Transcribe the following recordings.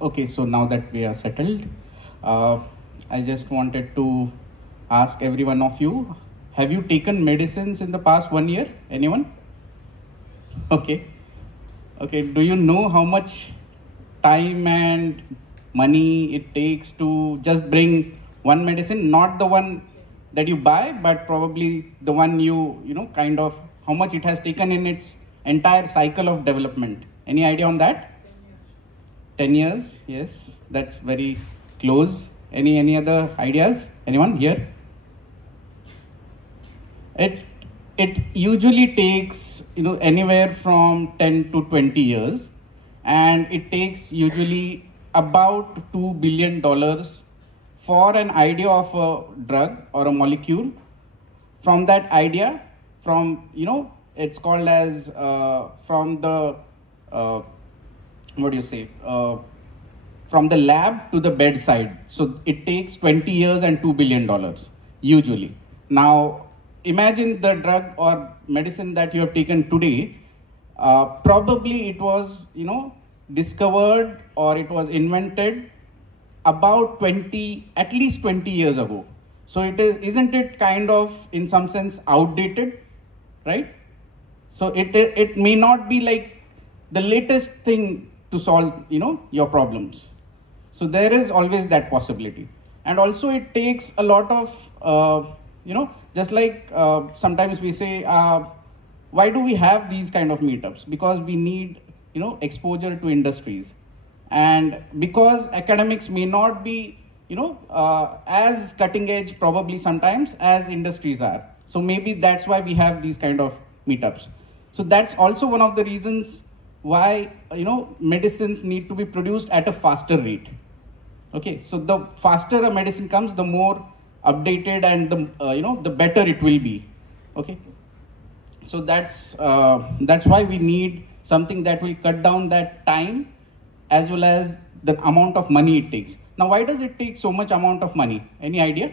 Okay, so now that we are settled, uh, I just wanted to ask every one of you, have you taken medicines in the past 1 year? Anyone? Okay. Okay, do you know how much time and money it takes to just bring one medicine, not the one that you buy, but probably the one kind of how much it has taken in its entire cycle of development? Any idea on that? 10 years, yes, that's very close. Any other ideas? Anyone here? It it usually takes anywhere from 10 to 20 years, and it takes usually about $2 billion for an idea of a drug or a molecule. From that idea, from it's called as from the what do you say? From the lab to the bedside. So it takes 20 years and $2 billion usually. Now, imagine the drug or medicine that you have taken today. Probably it was, discovered or it was invented about at least 20 years ago. So isn't it kind of, in some sense, outdated, right? So it may not be like the latest thing to solve, your problems. So there is always that possibility. And also it takes a lot of, just like sometimes we say, why do we have these kind of meetups? Because we need, exposure to industries. And because academics may not be, as cutting edge probably sometimes as industries are. So maybe that's why we have these kind of meetups. So that's also one of the reasons why medicines need to be produced at a faster rate. Okay, so the faster a medicine comes, the more updated and the better it will be. Okay, so that's why we need something that will cut down that time as well as the amount of money it takes. Now, why does it take so much amount of money? Any idea?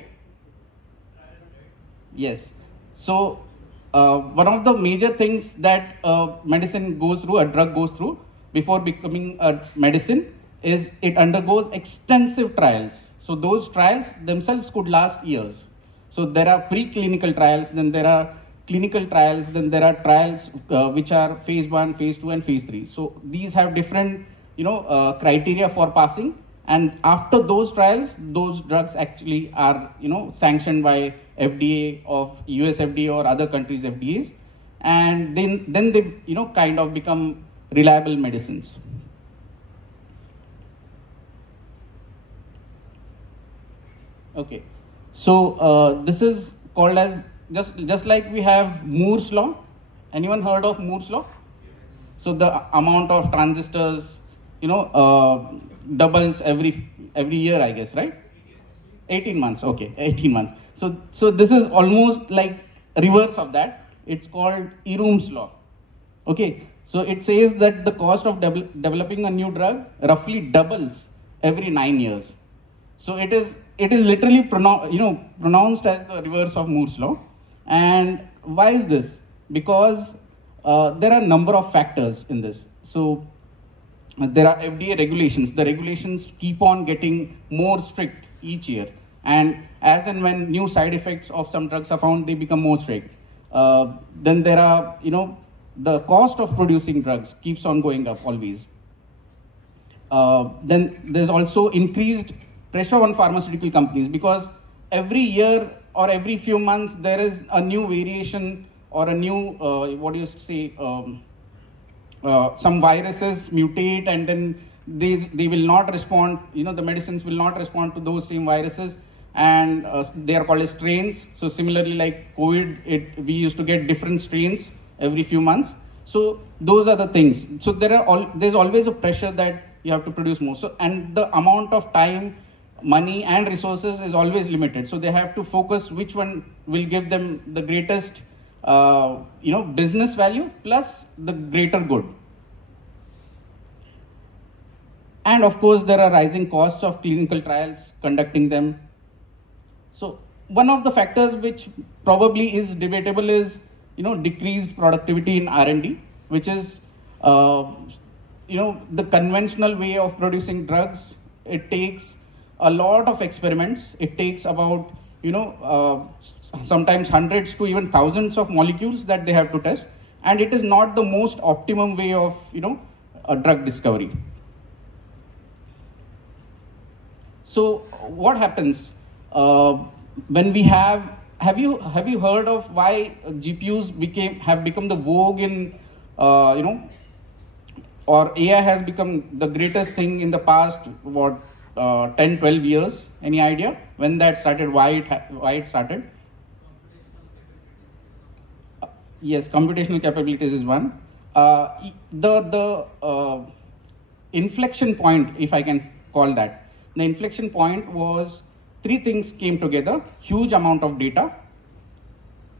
Yes. So one of the major things that medicine goes through, a drug goes through before becoming a medicine, is it undergoes extensive trials. So those trials themselves could last years. So there are preclinical trials, then there are clinical trials, then there are trials which are phase 1, phase 2, and phase 3. So these have different criteria for passing. And after those trials, those drugs actually are sanctioned by FDA of US FDA or other countries' FDAs, and then they kind of become reliable medicines. Okay, so this is called as just like we have Moore's law. Anyone heard of Moore's law? So the amount of transistors doubles every year, I guess, right? 18 months. Okay, 18 months. So this is almost like reverse of that. It's called Eroom's law. Okay, so it says that the cost of developing a new drug roughly doubles every 9 years. So it is literally pronounced as the reverse of Moore's law. And why is this? Because there are a number of factors in this. So there are FDA regulations. The regulations keep on getting more strict each year. And as and when new side effects of some drugs are found, they become more strict. Then there are, the cost of producing drugs keeps on going up always. Then there's also increased pressure on pharmaceutical companies, because every year or every few months there is a new variation or a new, some viruses mutate, and then they will not respond, the medicines will not respond to those same viruses, and they are called as strains. So similarly, like COVID, we used to get different strains every few months. So those are the things. So there's always a pressure that you have to produce more. So, and the amount of time, money and resources is always limited. So they have to focus which one will give them the greatest business value plus the greater good. And of course, there are rising costs of clinical trials, conducting them. So one of the factors which probably is debatable is, decreased productivity in R&D, which is the conventional way of producing drugs, it takes a lot of experiments. It takes about, sometimes hundreds to even thousands of molecules that they have to test. And it is not the most optimum way of, a drug discovery. So what happens when we have you heard of why GPUs have become the vogue in, or AI has become the greatest thing in the past, 10, 12 years? Any idea when that started, why it started? Yes, computational capabilities is one. The inflection point, if I can call that, the inflection point was three things came together: huge amount of data,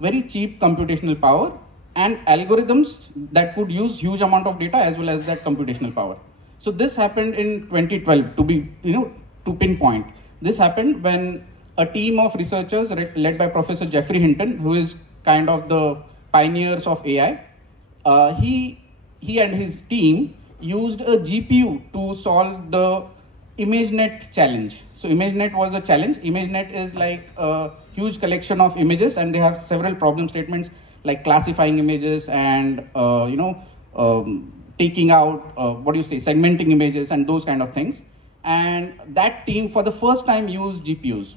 very cheap computational power, and algorithms that could use huge amount of data as well as that computational power. So this happened in 2012, to be, to pinpoint. This happened when a team of researchers led by Professor Jeffrey Hinton, who is kind of the pioneers of AI, he and his team used a GPU to solve the ImageNet challenge. So ImageNet was a challenge. ImageNet is like a huge collection of images, and they have several problem statements like classifying images and taking out segmenting images and those kind of things. And that team for the first time used GPUs.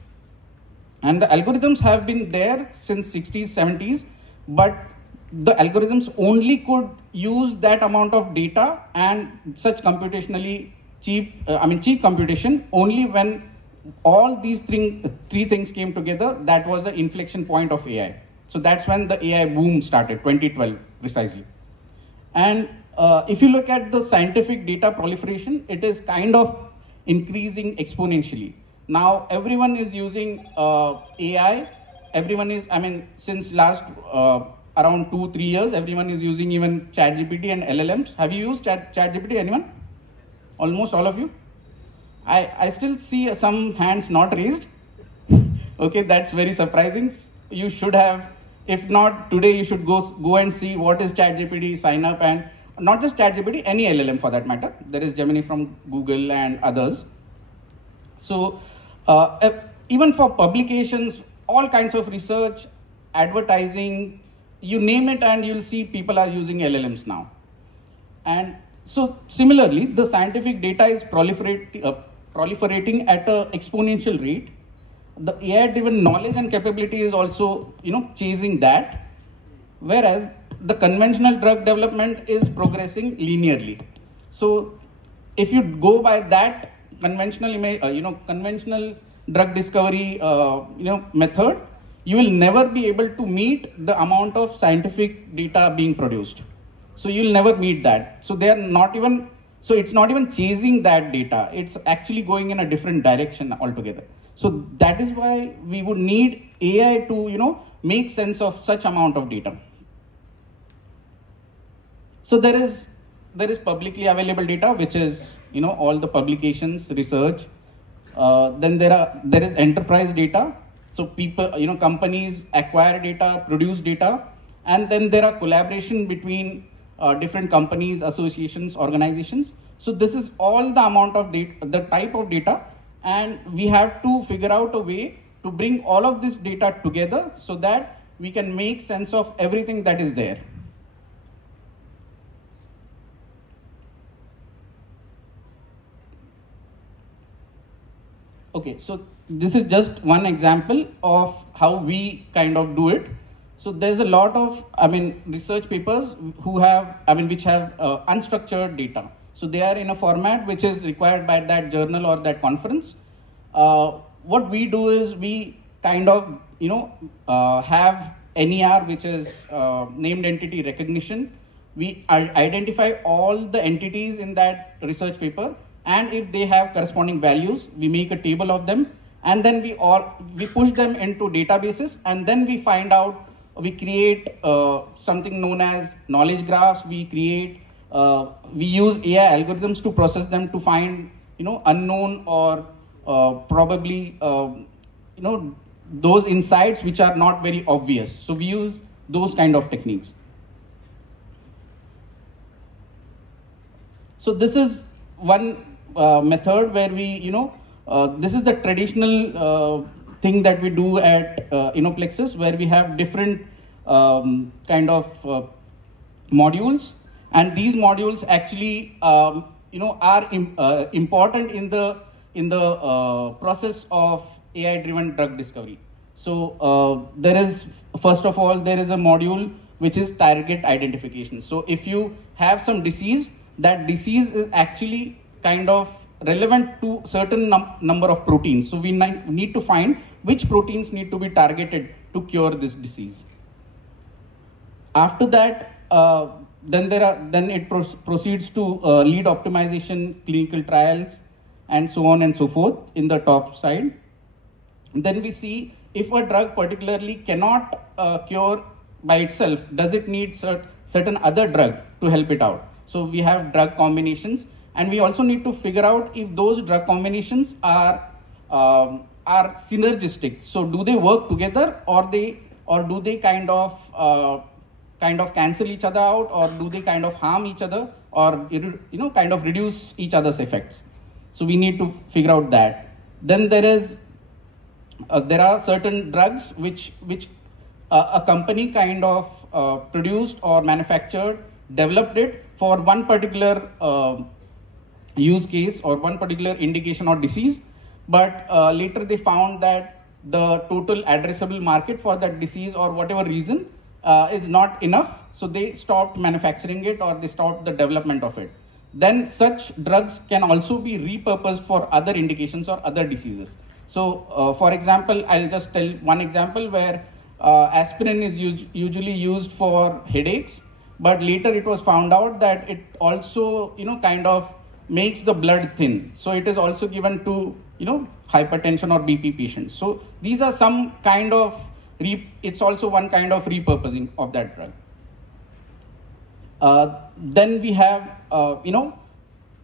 And the algorithms have been there since 60s, 70s, but the algorithms only could use that amount of data and such computationally cheap computation only when all these three things came together. That was the inflection point of AI. So that's when the AI boom started, 2012 precisely. And if you look at the scientific data proliferation, it is kind of increasing exponentially. Now everyone is using AI. Everyone is, since last around 2-3 years, everyone is using even ChatGPT and LLMs. Have you used ChatGPT, anyone? Almost all of you? I still see some hands not raised. Okay, that's very surprising. You should have, if not today, you should go and see what is ChatGPT, sign up, and not just ChatGPT, any LLM for that matter. There is Gemini from Google and others. So even for publications, all kinds of research, advertising, you name it, and you'll see people are using LLMs now. And so similarly, the scientific data is proliferating at an exponential rate. The AI-driven knowledge and capability is also, chasing that, whereas the conventional drug development is progressing linearly. So if you go by that conventional drug discovery, method, you will never be able to meet the amount of scientific data being produced. So you'll never meet that. So they are not even, so it's not even chasing that data. It's actually going in a different direction altogether. So that is why we would need AI to, make sense of such amount of data. So there is publicly available data, which is, all the publications, research. Then there is enterprise data. So people, companies acquire data, produce data, and then there are collaboration between different companies, associations, organizations. So this is all the amount of data, the type of data, and we have to figure out a way to bring all of this data together so that we can make sense of everything that is there. Okay, so this is just one example of how we kind of do it. So there's a lot of, research papers which have unstructured data. So they are in a format which is required by that journal or that conference. What we do is we kind of, have NER, which is named entity recognition. We identify all the entities in that research paper, and if they have corresponding values, we make a table of them, and then we push them into databases, and then we find out. We create something known as knowledge graphs. We use AI algorithms to process them to find, unknown or probably, those insights which are not very obvious. So we use those kind of techniques. So this is one method where we, this is the traditional thing that we do at Innoplexus, where we have different kind of modules, and these modules actually, are important in the process of AI-driven drug discovery. So there is, first of all, there is a module which is target identification. So if you have some disease, that disease is actually kind of relevant to certain number of proteins. So we need to find which proteins need to be targeted to cure this disease. After that, then it proceeds to lead optimization, clinical trials, and so on and so forth in the top side. Then we see if a drug particularly cannot cure by itself, does it need certain other drug to help it out? So we have drug combinations, and we also need to figure out if those drug combinations are synergistic. So do they work together, or do they kind of cancel each other out, or do they kind of harm each other, or kind of reduce each other's effects? So we need to figure out that. Then there are certain drugs which a company kind of produced or manufactured, developed it for one particular use case or one particular indication or disease, but later they found that the total addressable market for that disease or whatever reason is not enough, so they stopped manufacturing it, or they stopped the development of it. Then such drugs can also be repurposed for other indications or other diseases. So for example, I'll just tell one example where aspirin is usually used for headaches, but later it was found out that it also kind of makes the blood thin. So it is also given to hypertension or BP patients. So these are some kind of it's also one kind of repurposing of that drug. Then we have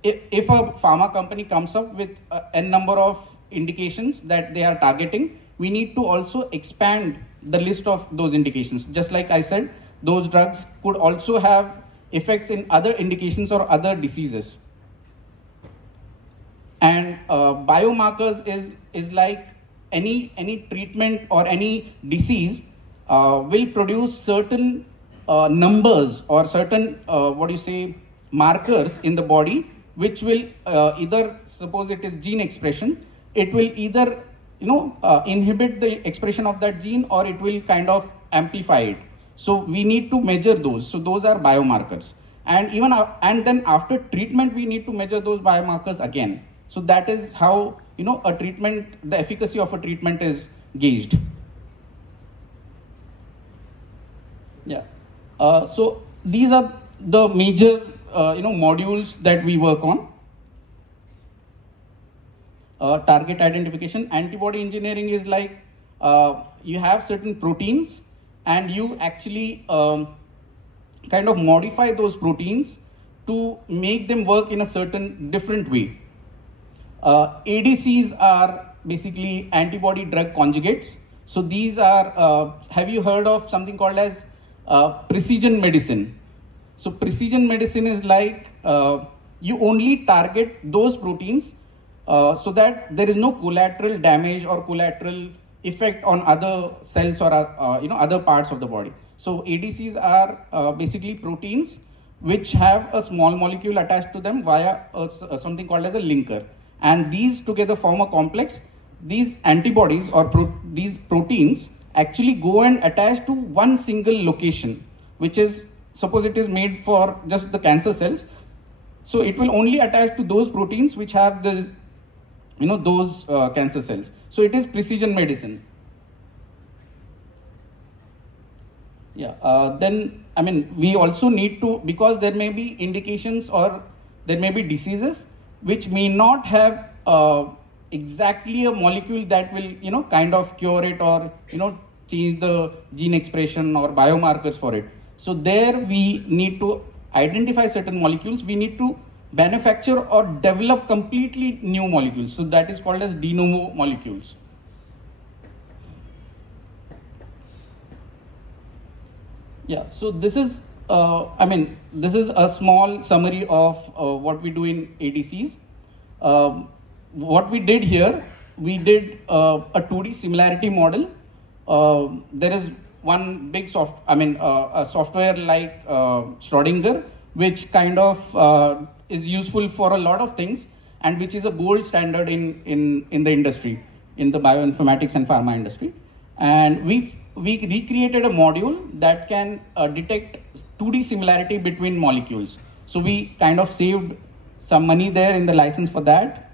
if a pharma company comes up with a number of indications that they are targeting, we need to also expand the list of those indications. Just like I said, those drugs could also have effects in other indications or other diseases. And biomarkers is like any treatment or any disease will produce certain numbers or certain markers in the body, which will either, suppose it is gene expression, it will either inhibit the expression of that gene, or it will kind of amplify it. So we need to measure those. So those are biomarkers. And and then after treatment, we need to measure those biomarkers again. So that is how a treatment, the efficacy of a treatment is gauged. Yeah. So these are the major modules that we work on. Target identification. Antibody engineering is like you have certain proteins, and you actually kind of modify those proteins to make them work in a certain different way. ADCs are basically antibody drug conjugates. So these are, have you heard of something called as precision medicine? So precision medicine is like you only target those proteins so that there is no collateral damage or collateral effect on other cells or other parts of the body. So ADCs are basically proteins which have a small molecule attached to them via something called as a linker. And these together form a complex. These antibodies or these proteins actually go and attach to one single location, which is, suppose it is made for just the cancer cells. So it will only attach to those proteins which have this, those cancer cells. So it is precision medicine. Yeah. Then, we also need to, because there may be indications or there may be diseases which may not have exactly a molecule that will, kind of cure it or, change the gene expression or biomarkers for it. So there we need to identify certain molecules. We need to manufacture or develop completely new molecules. So that is called as de novo molecules. Yeah, so this is I mean, this is a small summary of what we do in ADCs. What we did here, we did a 2D similarity model. There is one big a software like Schrodinger, which kind of is useful for a lot of things, and which is a gold standard in the industry, in the bioinformatics and pharma industry. And we recreated a module that can detect 2D similarity between molecules. So we kind of saved some money there in the license for that.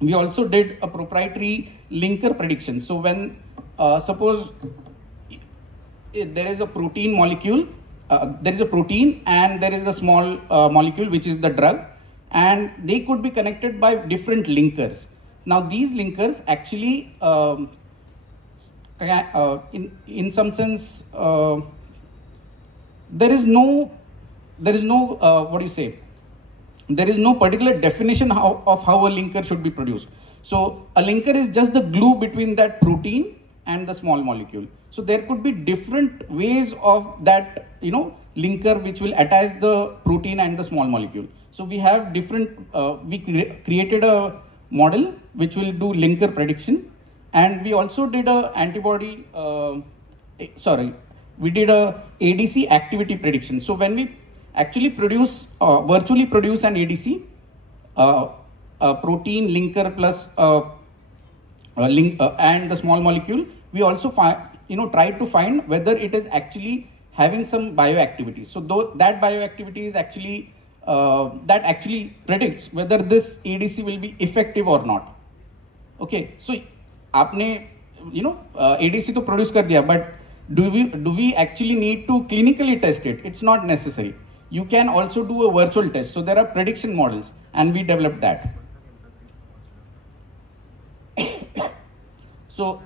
We also did a proprietary linker prediction. So when suppose there is a protein molecule, there is a protein and there is a small molecule which is the drug, and they could be connected by different linkers. Now these linkers actually in some sense there is no what do you say, there is no particular definition of how a linker should be produced. So a linker is just the glue between that protein and the small molecule. So there could be different ways of that, linker which will attach the protein and the small molecule. So we have different, we created a model which will do linker prediction. And we also did a antibody, we did a ADC activity prediction. So when we actually virtually produce an ADC, a protein linker plus and the small molecule, we also try to find whether it is actually having some bioactivity. So that bioactivity is actually, that actually predicts whether this ADC will be effective or not. Okay, so आपने ADC तो produce कर दिया, but do we actually need to clinically test it? It's not necessary. You can also do a virtual test. So there are prediction models, and we developed that. So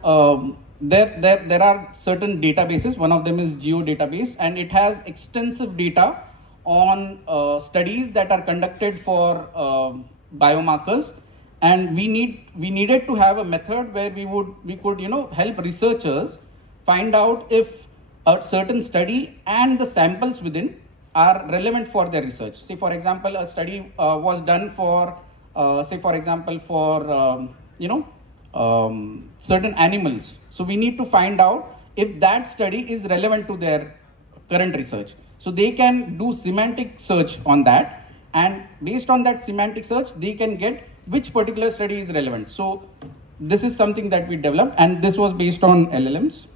there are certain databases. One of them is Geo database, and it has extensive data on studies that are conducted for biomarkers. And we needed to have a method where we could help researchers find out if a certain study and the samples within are relevant for their research. Say for example, a study was done for certain animals. So we need to find out if that study is relevant to their current research. So they can do semantic search on that, and based on that semantic search, they can get which particular study is relevant. So this is something that we developed, and this was based on LLMs.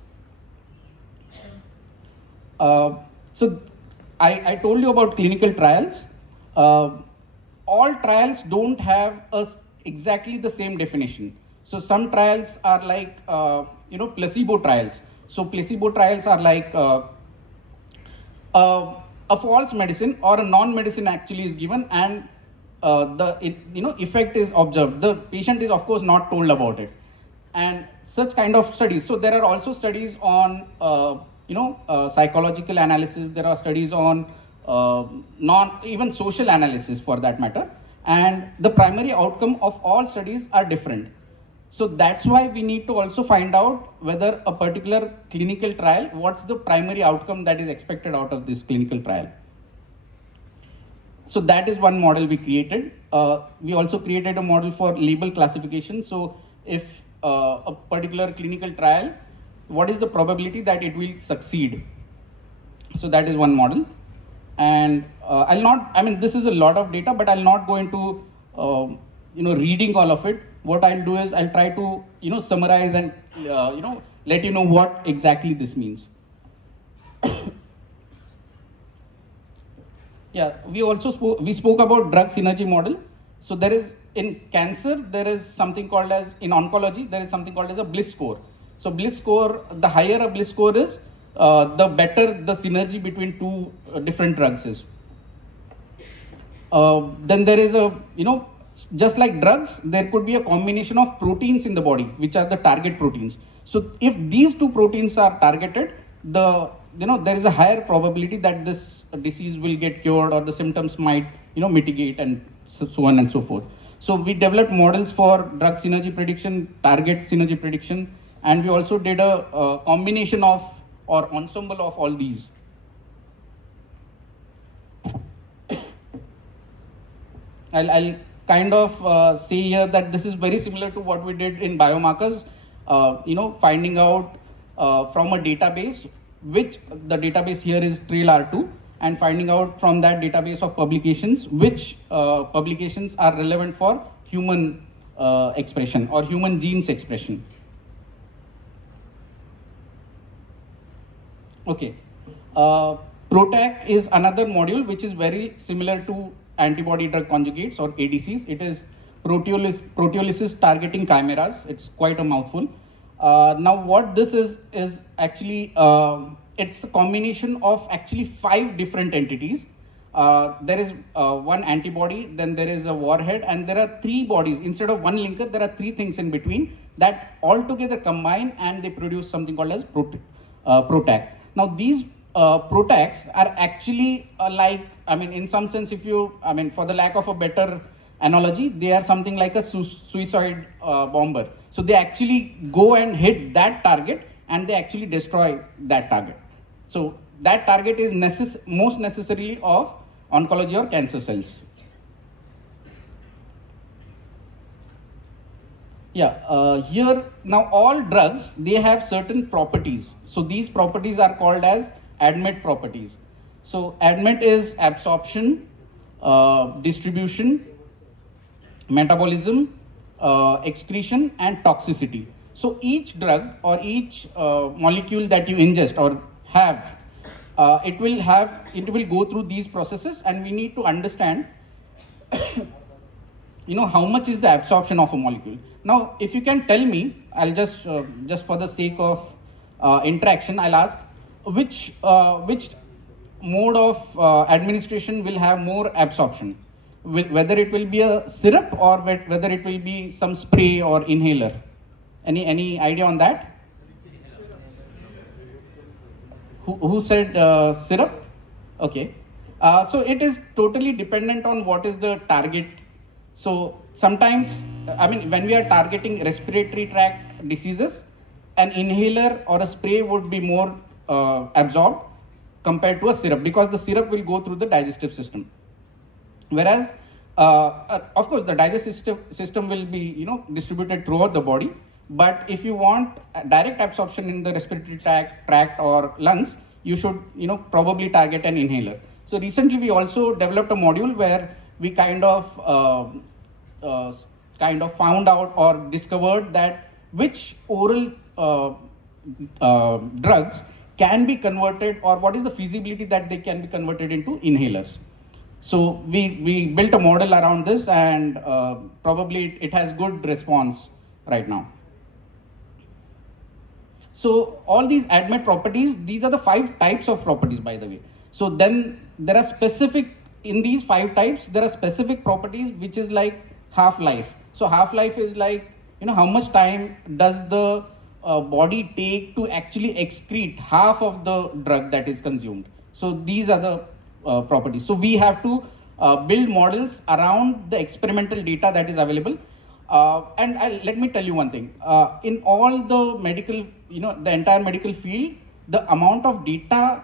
So I told you about clinical trials. All trials don't have exactly the same definition. So some trials are like placebo trials. So placebo trials are like a false medicine or a non-medicine actually is given, and effect is observed. The patient is of course not told about it, and such kind of studies. So there are also studies on psychological analysis. There are studies on even social analysis for that matter, and the primary outcome of all studies are different. So that's why we need to also find out whether a particular clinical trial, what's the primary outcome that is expected out of this clinical trial. So that is one model we created. We also created a model for label classification. So if a particular clinical trial, what is the probability that it will succeed? So that is one model. And this is a lot of data, but I'll not go into reading all of it. What I'll do is I'll try to summarize and let you know what exactly this means. Yeah, we also spoke about drug synergy model. So there is, in cancer, there is something called as, in oncology, there is something called as a Bliss score. So Bliss score, the higher a Bliss score is, the better the synergy between two different drugs is. Then there is just like drugs, there could be a combination of proteins in the body, which are the target proteins. So if these two proteins are targeted, there is a higher probability that this disease will get cured, or the symptoms might mitigate, and so on and so forth. So we developed models for drug synergy prediction, target synergy prediction, and we also did a combination of or ensemble of all these. I'll kind of say here that this is very similar to what we did in biomarkers, finding out from a database, which the database here is TrailR2, and finding out from that database of publications, which publications are relevant for human expression or human genes expression. Okay. PROTAC is another module which is very similar to antibody drug conjugates or ADCs. It is proteolysis targeting chimeras. It's quite a mouthful. Now what this is actually, it's a combination of actually 5 different entities. There is one antibody, then there is a warhead, and there are 3 bodies. Instead of one linker, there are 3 things in between that all together combine and they produce something called as PROTAC. Now these PROTACs are actually in some sense, for the lack of a better analogy, they are something like a suicide bomber. So they actually go and hit that target and they actually destroy that target. So that target is most necessarily of oncology or cancer cells. Yeah, here now all drugs, they have certain properties. So these properties are called as ADMET properties. So ADMET is absorption, distribution, metabolism, excretion, and toxicity. So each drug or each molecule that you ingest or have, it will go through these processes, and we need to understand how much is the absorption of a molecule. Now, if you can tell me, I'll just for the sake of interaction, I'll ask which mode of administration will have more absorption, whether it will be a syrup or whether it will be some spray or inhaler. Any idea on that? Who said syrup? Okay. So it is totally dependent on what is the target. So sometimes, when we are targeting respiratory tract diseases, an inhaler or a spray would be more absorbed compared to a syrup, because the syrup will go through the digestive system. Whereas, of course, the digestive system will be distributed throughout the body. But if you want direct absorption in the respiratory tract or lungs, you should probably target an inhaler. So recently we also developed a module where we kind of found out or discovered that which oral drugs can be converted, or what is the feasibility that they can be converted into inhalers. So we built a model around this, and probably it has good response right now. So all these ADMET properties, these are the 5 types of properties, by the way. So then there are specific, in these 5 types, there are specific properties which is like half-life. So half-life is like, how much time does the body take to actually excrete half of the drug that is consumed. So these are the properties. So we have to build models around the experimental data that is available. And let me tell you one thing. In all the medical, the entire medical field, the amount of data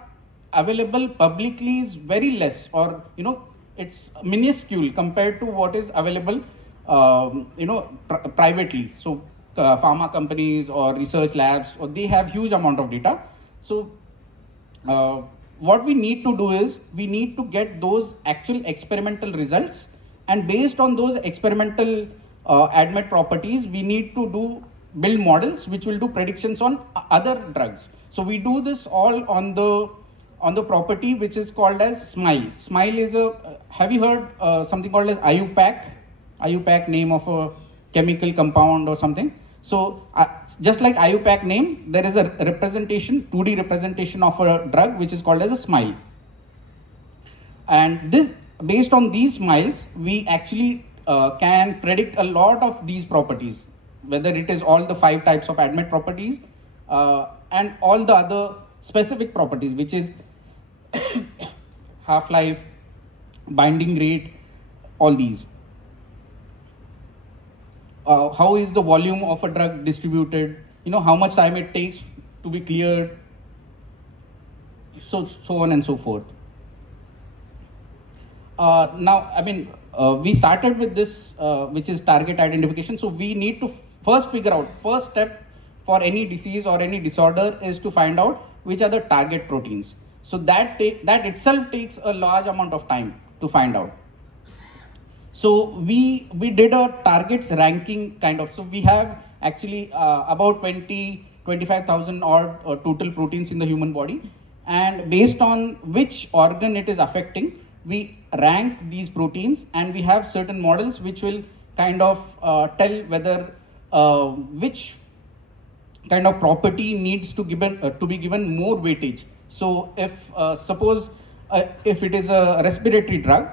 available publicly is very less, or it's minuscule compared to what is available privately. So pharma companies or research labs, or they have huge amount of data. So what we need to do is we need to get those actual experimental results, and based on those experimental ADMET properties, we need to build models which will do predictions on other drugs. So we do this all on the property which is called as SMILE. SMILE is have you heard something called as IUPAC? IUPAC, name of a chemical compound or something. So just like IUPAC name, there is a representation, 2D representation of a drug which is called as a SMILE. And this, based on these SMILEs, we actually can predict a lot of these properties, whether it is all the 5 types of ADMET properties and all the other specific properties, which is half-life, binding rate, all these. How is the volume of a drug distributed? How much time it takes to be cleared, so on and so forth. Now, we started with this, which is target identification. So we need to first figure out, first step for any disease or any disorder is to find out which are the target proteins. So that itself takes a large amount of time to find out. So we did a targets ranking kind of. So we have actually about 25,000 odd total proteins in the human body, and based on which organ it is affecting, we rank these proteins, and we have certain models which will kind of tell whether which kind of property needs to be given more weightage. So if suppose if it is a respiratory drug,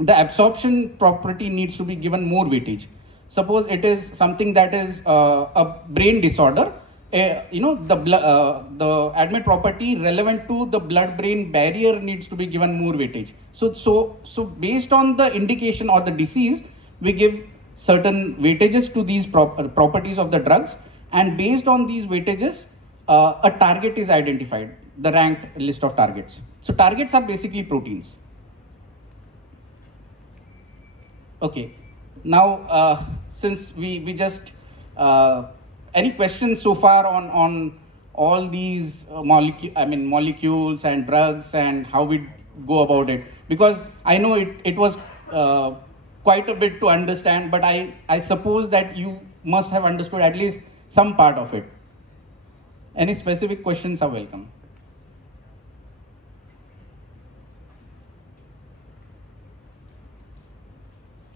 the absorption property needs to be given more weightage. Suppose it is something that is a brain disorder, the admit property relevant to the blood-brain barrier needs to be given more weightage. So based on the indication or the disease, we give certain weightages to these properties of the drugs, and based on these weightages, a target is identified, the ranked list of targets. So targets are basically proteins. Okay, now since we just any questions so far on all these molecules and drugs and how we go about it? Because I know it was quite a bit to understand, but I suppose that you must have understood at least some part of it. Any specific questions are welcome.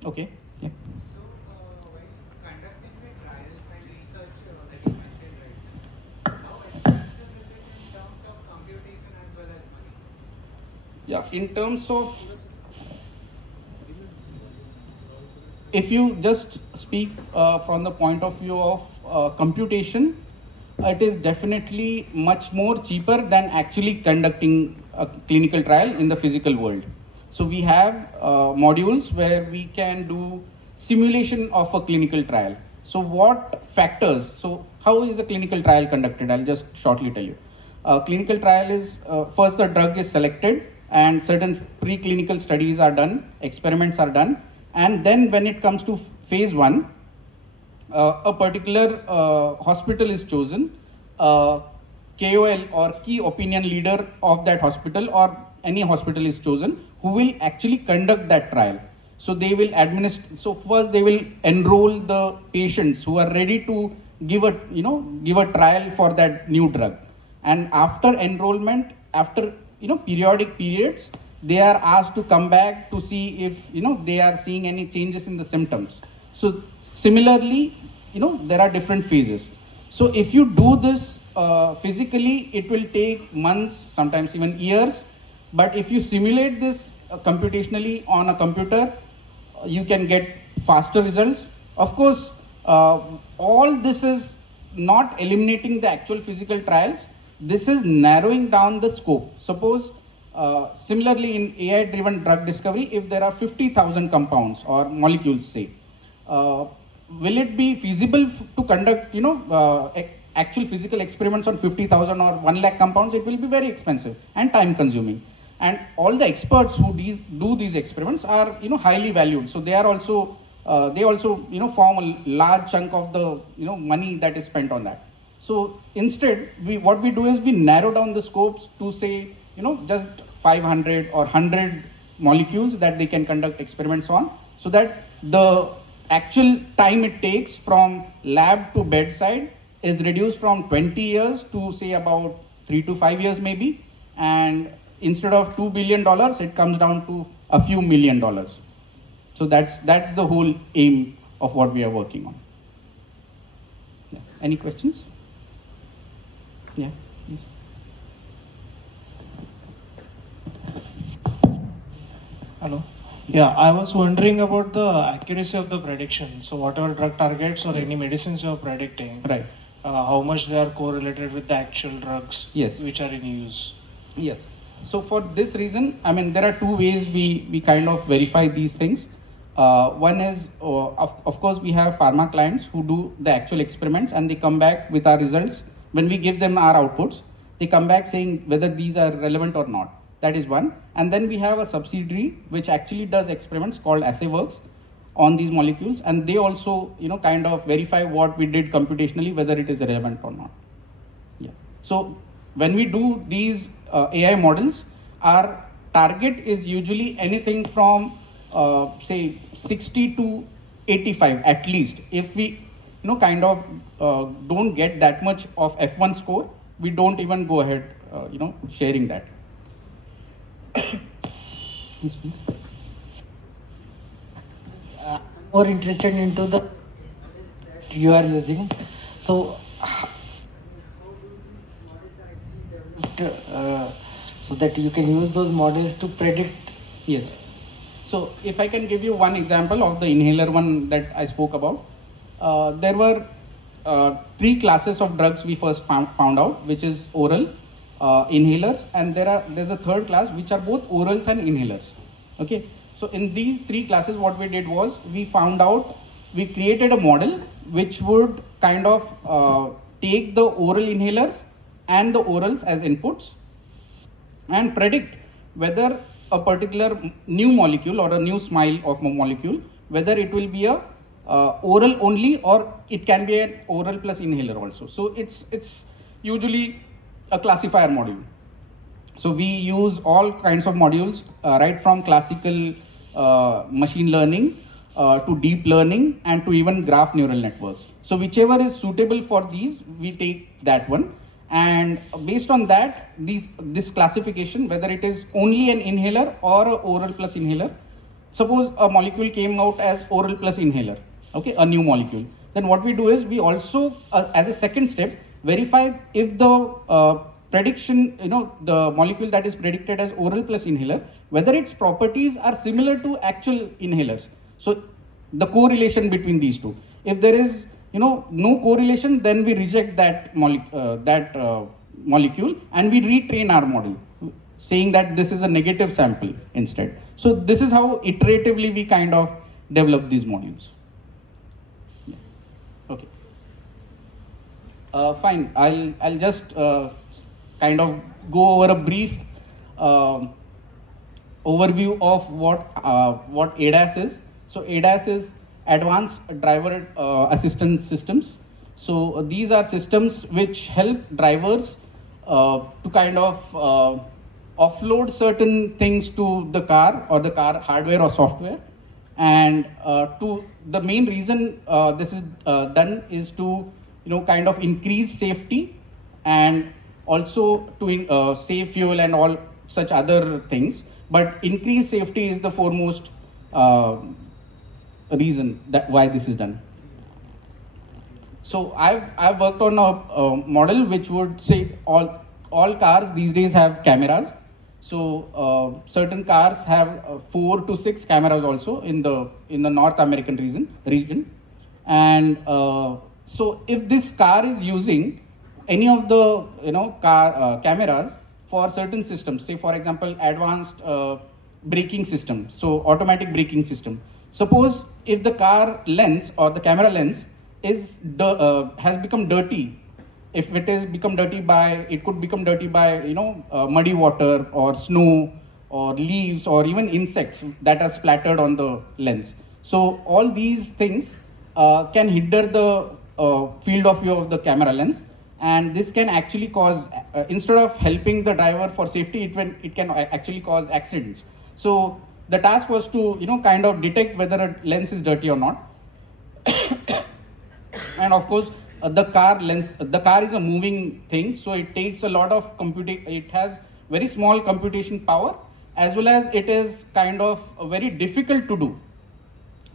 Okay. Yeah. So, when conducting the trials and research that you mentioned, right, how expensive is it in terms of computation as well as money? Yeah, in terms of, if you just speak from the point of view of computation, it is definitely much more cheaper than actually conducting a clinical trial in the physical world. So we have modules where we can do simulation of a clinical trial. So what factors, so how is a clinical trial conducted? I'll just shortly tell you. Clinical trial is, first the drug is selected and certain preclinical studies are done, experiments are done. And then when it comes to phase 1, a particular hospital is chosen, KOL or key opinion leader of that hospital or any hospital is chosen who will actually conduct that trial. So they will administer, so first they will enroll the patients who are ready to give a trial for that new drug. And after enrollment, after periodic periods, they are asked to come back to see if they are seeing any changes in the symptoms. So similarly, there are different phases. So if you do this physically, it will take months, sometimes even years. But if you simulate this computationally on a computer, you can get faster results. Of course, all this is not eliminating the actual physical trials. This is narrowing down the scope. Suppose, similarly in AI-driven drug discovery, if there are 50,000 compounds or molecules, say, will it be feasible to conduct, actual physical experiments on 50,000 or 1 lakh compounds? It will be very expensive and time-consuming. And all the experts who do these experiments are, highly valued. So they are also, form a large chunk of the, money that is spent on that. So instead, what we do is we narrow down the scopes to say, just 500 or 100 molecules that they can conduct experiments on, so that the actual time it takes from lab to bedside is reduced from 20 years to say about 3 to 5 years maybe. And instead of $2 billion, it comes down to a few $1 million. So that's the whole aim of what we are working on. Yeah. Any questions? Yeah, please. Hello. Yeah, I was wondering about the accuracy of the prediction. So whatever drug targets or any medicines you are predicting, right? How much they are correlated with the actual drugs, yes, which are in use? Yes. So for this reason, there are two ways we kind of verify these things. One is, of course, we have pharma clients who do the actual experiments and they come back with our results. When we give them our outputs, they come back saying whether these are relevant or not. That is one. And then we have a subsidiary which actually does experiments called AssayWorks on these molecules, and they also, kind of verify what we did computationally, whether it is relevant or not. Yeah. So when we do these AI models, our target is usually anything from say 60 to 85 at least. If we don't get that much of F1 score, we don't even go ahead sharing that. Yes, please. I'm more interested into the that you are using. So how do these models are actually developed so that you can use those models to predict? Yes. So if I can give you one example of the inhaler one that I spoke about, there were 3 classes of drugs we first found out, which is oral, inhalers, and there's a third class which are both orals and inhalers. Okay. So in these 3 classes, what we did was we created a model which would kind of take the oral inhalers and the orals as inputs and predict whether a particular new molecule or a new smile of a molecule, whether it will be a oral only or it can be an oral plus inhaler also. So it's usually a classifier module. So we use all kinds of modules, right from classical machine learning to deep learning and to even graph neural networks. So whichever is suitable for these, we take that one. And based on that, this classification, whether it is only an inhaler or an oral plus inhaler, suppose a molecule came out as oral plus inhaler, okay, a new molecule. Then what we do is we also, as a second step, verify if the prediction, the molecule that is predicted as oral plus inhaler, whether its properties are similar to actual inhalers. So the correlation between these two. If there is no correlation, then we reject that molecule and we retrain our model, saying that this is a negative sample instead. So this is how iteratively we kind of develop these modules. Yeah. Okay. Fine. I'll just kind of go over a brief overview of what ADAS is. So ADAS is Advanced Driver Assistance Systems. So these are systems which help drivers to kind of offload certain things to the car or the car hardware or software. And the main reason this is done is to kind of increase safety and also to save fuel and all such other things. But increased safety is the foremost reason that why this is done. So I've worked on a model which would say all cars these days have cameras. So certain cars have 4 to 6 cameras also in the North American region. And so if this car is using any of the car cameras for certain systems, say for example advanced braking system, so automatic braking system. Suppose if the car lens or the camera lens has become dirty, if it is become dirty by, it could become dirty by muddy water or snow or leaves or even insects that are splattered on the lens. So all these things can hinder the field of view of the camera lens, and this can actually cause, instead of helping the driver for safety, it can actually cause accidents. So the task was to kind of detect whether a lens is dirty or not. And of course the car is a moving thing, so it takes a lot of computing. It has very small computation power, as well as it is kind of very difficult to do,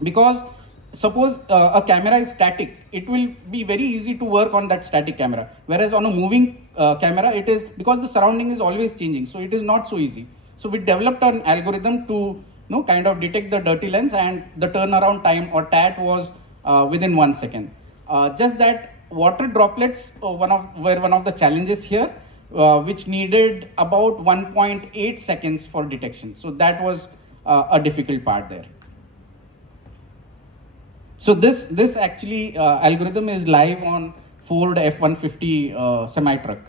because suppose a camera is static, it will be very easy to work on that static camera, whereas on a moving camera, it is, because the surrounding is always changing, so it is not so easy. So we developed an algorithm to kind of detect the dirty lens, and the turnaround time or TAT was within 1 second. Just that water droplets were one of the challenges here, which needed about 1.8 seconds for detection. So that was a difficult part there. So this actually algorithm is live on Ford F-150 semi truck.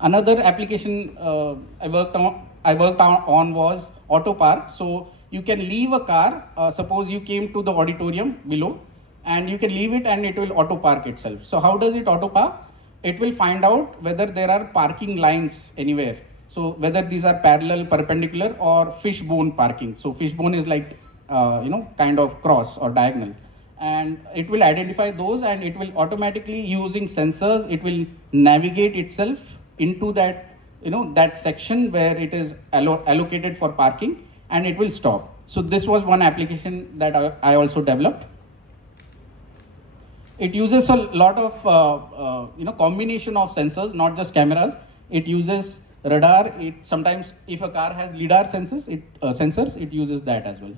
Another application I worked on was auto park. So you can leave a car. Suppose you came to the auditorium below, and you can leave it, and it will auto park itself. So how does it auto park? It will find out whether there are parking lines anywhere. So whether these are parallel, perpendicular, or fishbone parking. So fishbone is like kind of cross or diagonal, and it will identify those, and it will automatically, using sensors, it will navigate itself into that that section where it is allocated for parking, and it will stop. So this was one application that I also developed. It uses a lot of combination of sensors, not just cameras. It uses radar. It sometimes, if a car has lidar sensors, it uses that as well.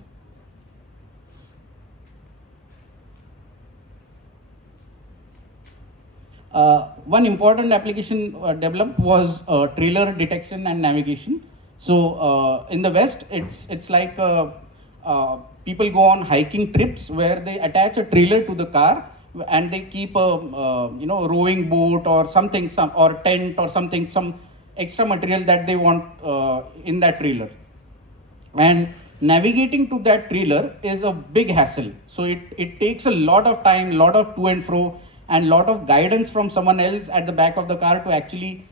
One important application developed was trailer detection and navigation. So in the West, it's like people go on hiking trips where they attach a trailer to the car, and they keep a rowing boat or something, or tent or something, some extra material that they want in that trailer. And navigating to that trailer is a big hassle. So it takes a lot of time, lot of to and fro, and lot of guidance from someone else at the back of the car to actually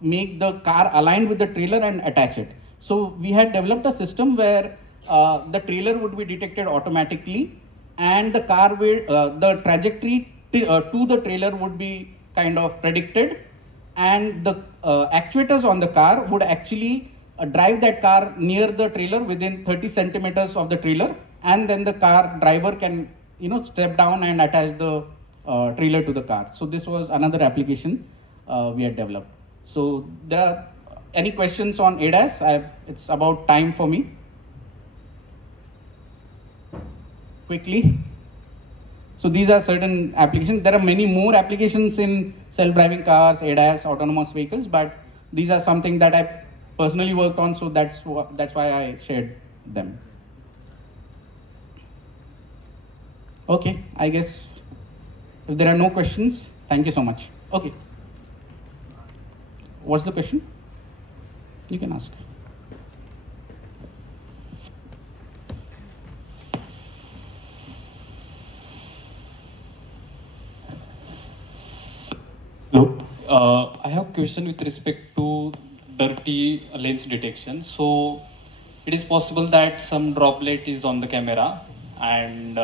make the car aligned with the trailer and attach it. So we had developed a system where the trailer would be detected automatically, and the car will the trajectory to the trailer would be kind of predicted, and the actuators on the car would actually drive that car near the trailer within 30 centimeters of the trailer, and then the car driver can step down and attach the trailer to the car. So this was another application we had developed. So there are any questions on ADAS? It's about time for me. Quickly. So these are certain applications. There are many more applications in self-driving cars, ADAS, autonomous vehicles, but these are something that I personally worked on, so that's why I shared them. Okay, I guess if there are no questions, thank you so much. Okay. What's the question? You can ask. Hello. I have a question with respect to dirty lens detection. So it is possible that some droplet is on the camera, and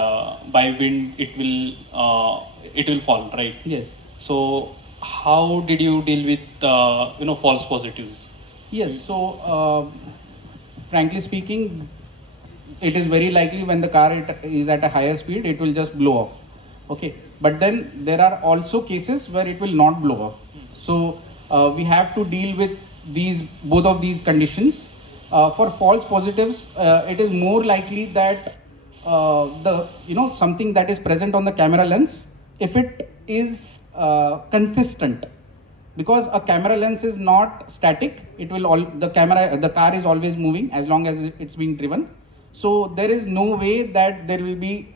by wind it will fall, right? Yes. So how did you deal with false positives? Yes. So frankly speaking, it is very likely when the car is at a higher speed, it will just blow off. Okay. But then there are also cases where it will not blow off. So we have to deal with both of these conditions. For false positives, it is more likely that something that is present on the camera lens, if it is consistent, because a camera lens is not static. It will the car is always moving as long as it's being driven. So there is no way that there will be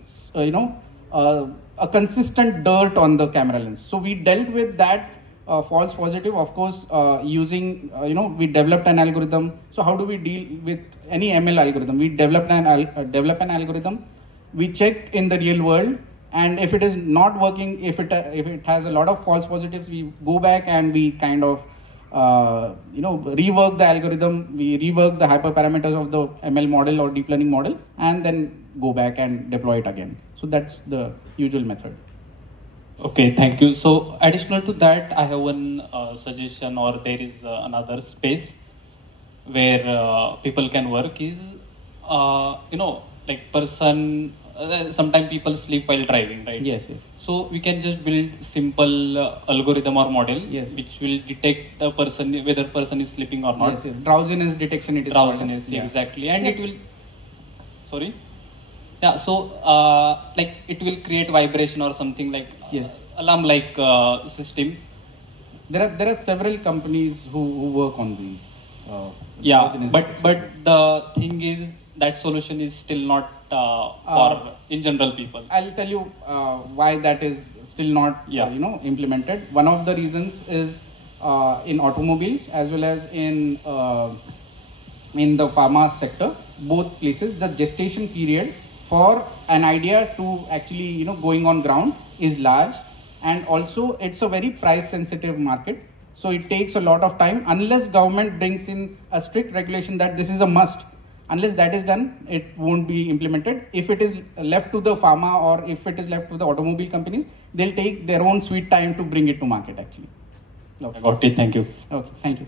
a consistent dirt on the camera lens. So we dealt with that false positive, of course, using we developed an algorithm. So how do we deal with any ML algorithm? We develop an algorithm. We check in the real world, and if it is not working, if it has a lot of false positives, we go back and we kind of rework the algorithm. We rework the hyperparameters of the ML model or deep learning model, and then go back and deploy it again. So that's the usual method. Okay, thank you. So additional to that, I have one suggestion, or there is another space where people can work is, like person, sometimes people sleep while driving, right? Yes, yes. So we can just build simple algorithm or model, yes, which will detect the person, whether person is sleeping or not. Yes, yes. Drowsiness detection, it is drowsiness, called. Exactly. And it will, sorry? Yeah, so like it will create vibration or something like yes, alarm like system. There are several companies who work on these. Yeah, but the thing is that solution is still not for in general people. I'll tell you why that is still not implemented. One of the reasons is in automobiles as well as in the pharma sector, both places, the gestation period for an idea to actually going on ground is large, and also it's a very price sensitive market. So it takes a lot of time unless government brings in a strict regulation that this is a must. Unless that is done, it won't be implemented. If it is left to the pharma or if it is left to the automobile companies, they'll take their own sweet time to bring it to market actually. I got it. Thank you. Okay, thank you.